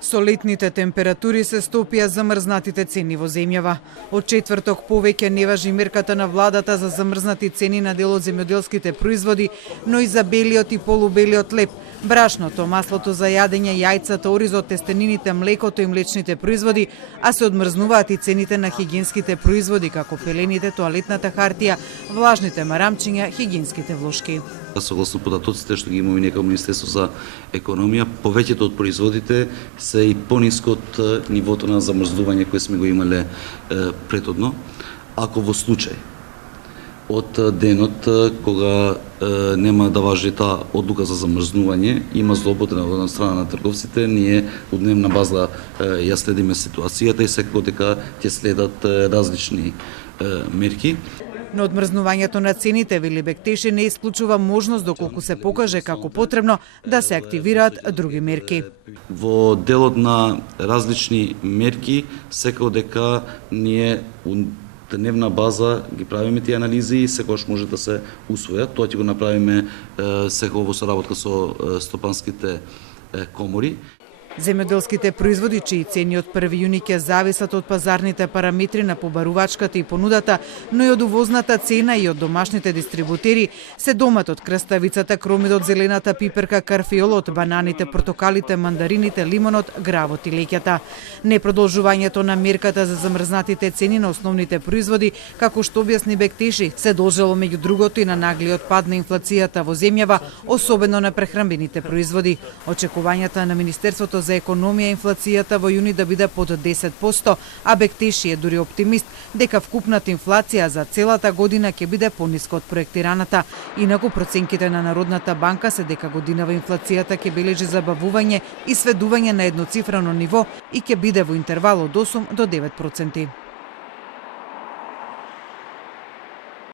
Со летните температури се стопија замрзнатите цени во земјава. Од четврток повеќе не важи мерката на владата за замрзнати цени на дел од земјоделските производи, но и за белиот и полубелиот леб, брашното, маслото за јадење, јајцата, оризот, тестенините, млекото и млечните производи, а се одмрзнуваат и цените на хигиенските производи како пелените, тоалетната хартија, влажните марамчиња, хигиенските влошки. Согласно податоците што ги имаме ние како Министерство за економија, повеќето од производите се и пониско од нивото на замрзнување кое сме го имале претhodно. Ако во случај од денот кога нема да важи таа одлука за замрзнување, има злоупотреба од страна на трговците, ние од дневна база ја следиме ситуацијата и секако дека ќе следат различни мерки. Но одмрзнувањето на цените, вели Бектеши, не исклучува можност доколку се покаже како потребно да се активираат други мерки. Во делот на различни мерки, секако дека ние дневна база ги правиме тие анализи и секогаш може да се усвојат. Тоа ќе го направиме секако во соработка со стопанските комори. Земјоделските производи, чии цени од 1 јуни ќе зависат од пазарните параметри на побарувачката и понудата, но и од увозната цена и од домашните дистрибутери, се доматот, краставицата, кромидот, зелената пиперка, карфиолот, бананите, портокалите, мандарините, лимонот, гравот и леќата. Непродолжувањето на мерката за замрзнатите цени на основните производи, како што објасни Бектеши, се должело меѓу другото и на наглиот пад на инфлацијата во земјава, особено на прехранбените производи. Очекувањата на Министерството за економија инфлацијата во јуни да биде под 10%, а Бектеши е дури оптимист дека вкупната инфлација за целата година ќе биде пониска од проектираната. Инаку проценките на Народната банка се дека годинава инфлацијата ќе бележи забавување и сведување на едноцифрено ниво и ќе биде во интервал од 8 до 9%.